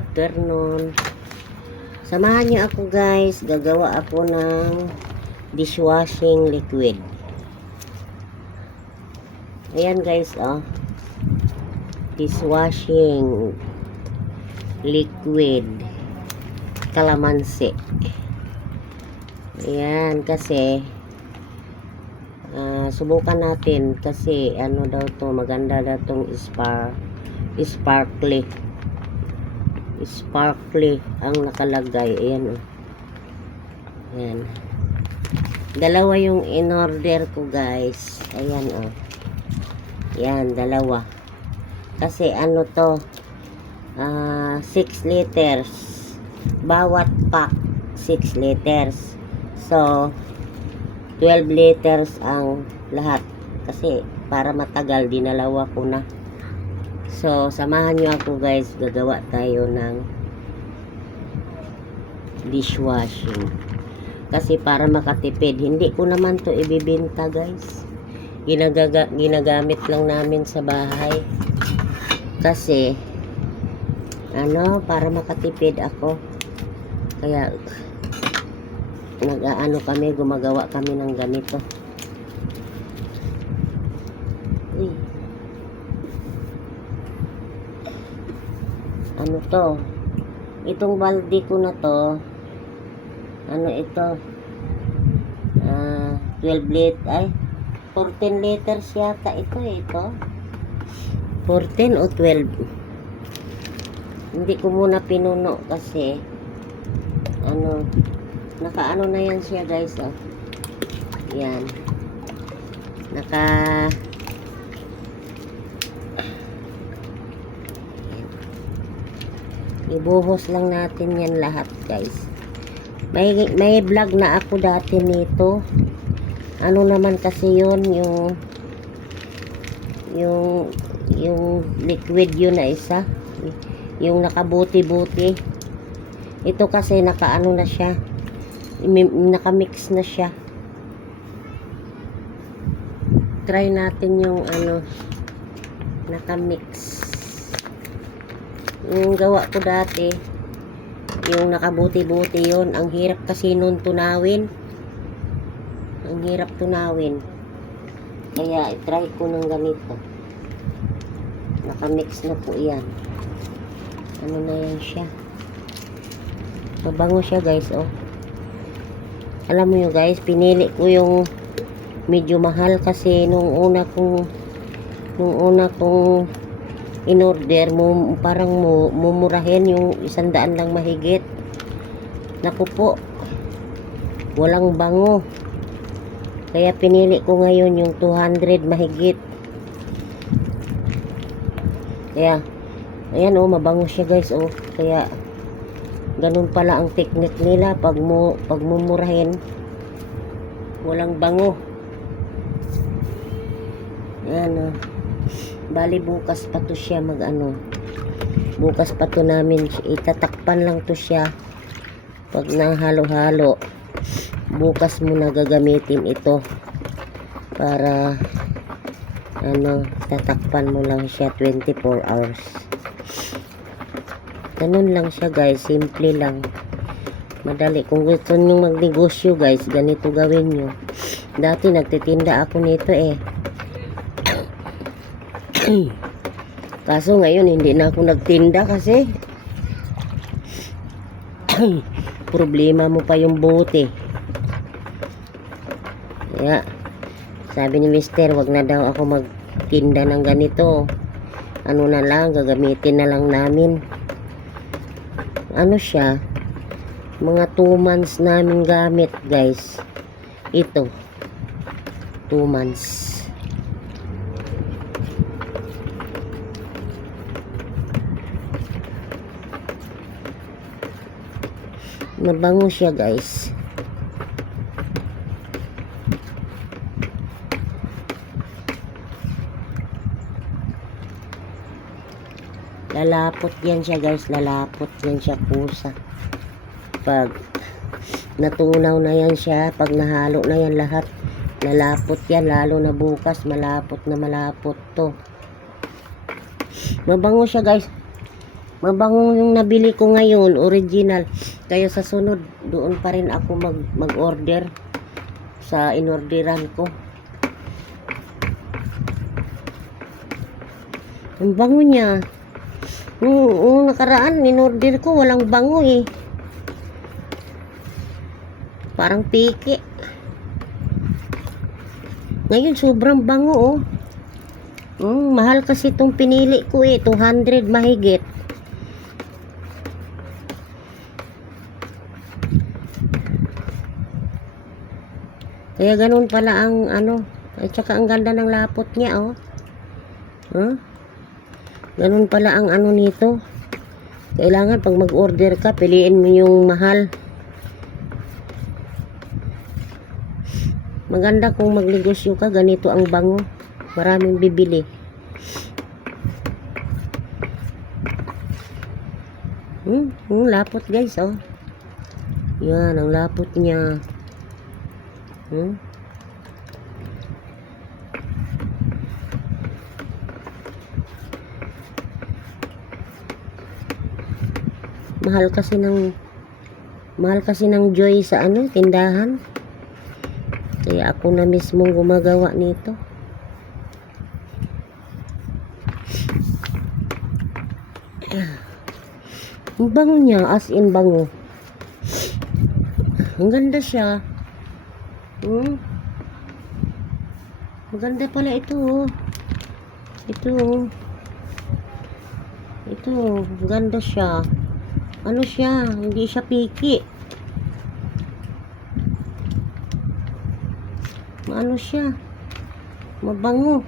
afternoon. Samahan niyo ako guys, gagawa ako ng dishwashing liquid. Ayan guys, oh. Dishwashing liquid kalamansi. Ayan, kasi subukan natin kasi ano daw to, maganda daw tong sparkly ang nakalagay. Ayan, oh. Ayan, dalawa yung in order ko guys. Ayan, oh. Ayan, dalawa kasi ano to, 6 liters bawat pack, 6 liters, so 12 liters ang lahat kasi para matagal, dinalawa ko na. So samahan nyo ako guys, gagawa tayo ng dishwashing kasi para makatipid. Hindi ko naman to ibibenta guys, ginagamit lang namin sa bahay kasi ano, para makatipid ako. Kaya nag-aano kami, gumagawa kami ng ganito. Uy. Ano to? Itong balde ko na to, ano ito? 12 liters, ay 14 liters yata ito, ito 14 o 12. Hindi ko muna pinuno kasi ano, nakaano na yan siya guys, oh. Yan, naka ibuhos lang natin yan lahat guys. May vlog na ako dati nito. Ano naman kasi yun, yung liquid yun na isa, yung nakabuti-buti. Ito kasi nakaano na siya, nakamix na siya. Try natin yung ano, nakamix. Yung gawa ko dati, yung nakabuti-buti yun. Ang hirap kasi nun tunawin. Ang hirap tunawin. Kaya try ko ng ganito. Nakamix na po yan. Ano na yan siya. Mabango siya guys, oh. Alam mo yun guys, pinili ko yung medyo mahal kasi nung una kong in order mo, parang mumurahin yung 100 lang mahigit. Naku po, walang bango. Kaya pinili ko ngayon yung 200 mahigit. Kaya ayan, oh, mabango siya guys, oh. Kaya ganun pala ang technique nila pag mumurahin, walang bango. Ayan, oh. Bali bukas pa to siya bukas pa to namin itatakpan lang to siya. Pag nahalo-halo, bukas mo na gagamitin ito para ano, tatakpan mo lang siya 24 hours. Ganun lang siya guys, simple lang, madali. Kung gusto nyo magnegosyo guys, ganito gawin nyo. Dati nagtitinda ako nito eh. Kaso ngayon hindi na ako nagtinda kasi problema mo pa yung bote. Kaya sabi ni mister, wag na daw ako magtinda ng ganito. Ano na lang, gagamitin na lang namin. Ano siya, mga 2 months namin gamit guys. Ito 2 months. Mabango siya guys. Lalapot yan siya guys, lalapot yan siya kusa. Pag natunaw na yan siya, pag nahalo na yan lahat, lalapot yan. Lalo na bukas, malapot na malapot to. Mabango siya guys. Mabango yung nabili ko ngayon, original. Kaya sa sunod, doon pa rin ako mag-order sa inorderan ko. Ang bango niya. Nung nakaraan, inorder ko, walang bango eh. Parang piki. Ngayon, sobrang bango oh. Mahal kasi itong pinili ko eh, 200 mahigit. Kaya ganun pala ang ano, at saka ang ganda ng lapot niya oh. Ganun pala ang ano nito. Kailangan pag mag-order ka, piliin mo yung mahal. Maganda kung magnegosyo ka, ganito ang bango. Maraming bibili. Lapot guys oh. Yan, ang lapot niya. Mahal kasi ng Joy sa ano, tindahan. Kaya ako na mismong gumagawa nito. Ang bango niya, as in bango. Ang ganda siya. Maganda pala ito oh. Ito, ganda siya. Ano siya, hindi siya piki. Ano siya, mabango.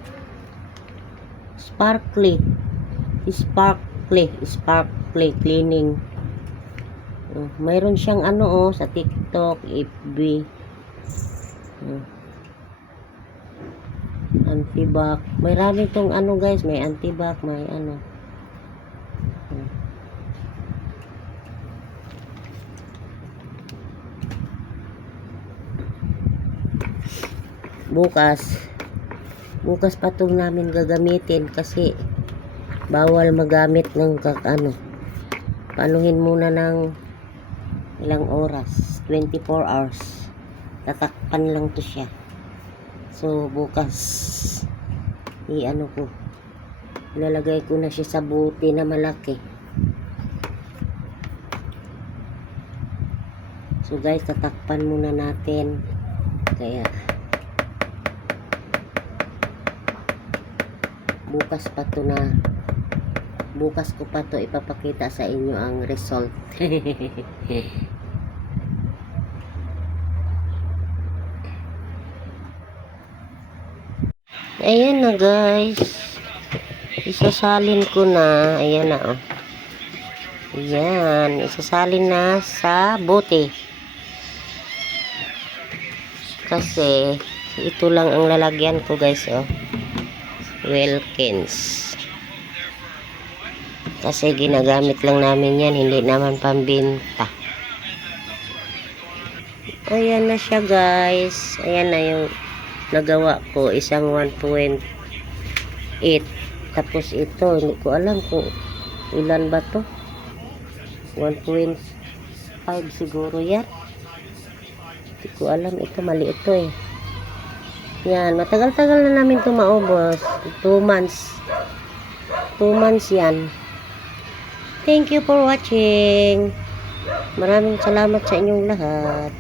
Sparkly cleaning. Mayroon siyang ano oh, sa TikTok, FB. Antibac. May rami tong ano guys, may antibac, may ano. Bukas pa itong namin gagamitin kasi bawal magamit ng panuhin muna ng ilang oras, 24 hours. Tatakpan lang to siya. So bukas ilalagay ko na siya sa buti na malaki. So guys, tatakpan muna natin. Kaya bukas ko pa to ipapakita sa inyo ang result. Ayan na guys, isasalin ko na. Ayan na oh. Ayan, isasalin na sa bote kasi ito lang ang lalagyan ko guys oh. Wilkins kasi ginagamit lang namin yan, hindi naman pambenta. Ayan na siya guys. Ayan na yung nagawa ko, isang 1.8. Tapos ito, hindi ko alam kung ilan ba to, 1.5 siguro yan. Hindi ko alam, ito mali ito eh. Yan, matagal-tagal na namin ito maubos. 2 months. 2 months yan. Thank you for watching. Maraming salamat sa inyong lahat.